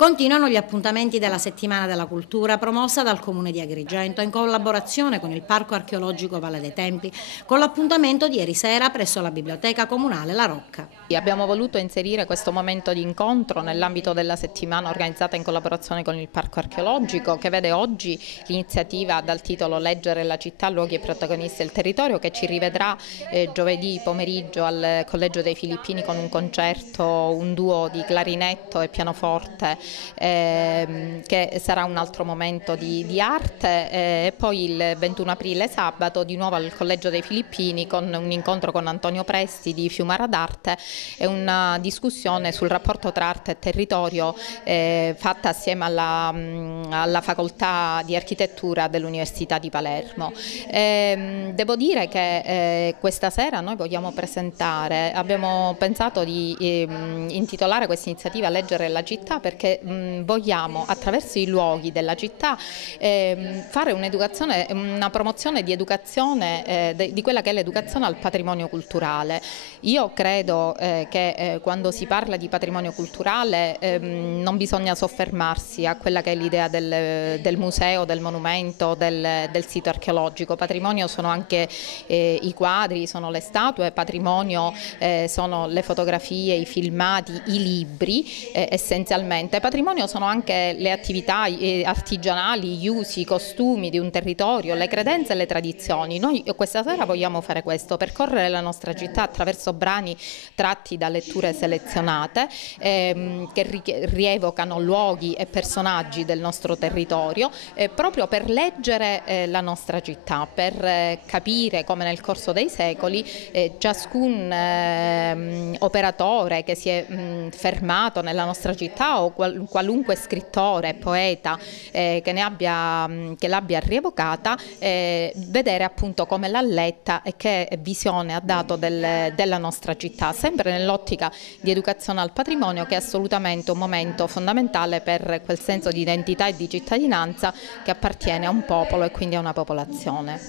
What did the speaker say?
Continuano gli appuntamenti della Settimana della Cultura promossa dal Comune di Agrigento in collaborazione con il Parco Archeologico Valle dei Templi, con l'appuntamento di ieri sera presso la Biblioteca Comunale La Rocca. Abbiamo voluto inserire questo momento di incontro nell'ambito della settimana organizzata in collaborazione con il Parco Archeologico, che vede oggi l'iniziativa dal titolo Leggere la città, luoghi e protagonisti del territorio, che ci rivedrà giovedì pomeriggio al Collegio dei Filippini con un concerto, un duo di clarinetto e pianoforte, che sarà un altro momento di arte, e poi il 21 aprile sabato di nuovo al Collegio dei Filippini con un incontro con Antonio Presti di Fiumara d'Arte e una discussione sul rapporto tra arte e territorio fatta assieme alla Facoltà di Architettura dell'Università di Palermo. Devo dire che questa sera noi vogliamo presentare, abbiamo pensato di intitolare questa iniziativa Leggere la città perché vogliamo attraverso i luoghi della città fare un'educazione, una promozione di educazione di quella che è l'educazione al patrimonio culturale. Io credo che quando si parla di patrimonio culturale non bisogna soffermarsi a quella che è l'idea del museo, del monumento, del sito archeologico. Patrimonio sono anche i quadri, sono le statue, patrimonio sono le fotografie, i filmati, i libri essenzialmente. Patrimonio sono anche le attività artigianali, gli usi, i costumi di un territorio, le credenze e le tradizioni. Noi questa sera vogliamo fare questo, percorrere la nostra città attraverso brani tratti da letture selezionate che rievocano luoghi e personaggi del nostro territorio, proprio per leggere la nostra città, per capire come nel corso dei secoli ciascun operatore che si è fermato nella nostra città o qualunque scrittore, poeta che l'abbia rievocata, vedere appunto come l'ha letta e che visione ha dato della nostra città, sempre nell'ottica di educazione al patrimonio, che è assolutamente un momento fondamentale per quel senso di identità e di cittadinanza che appartiene a un popolo e quindi a una popolazione.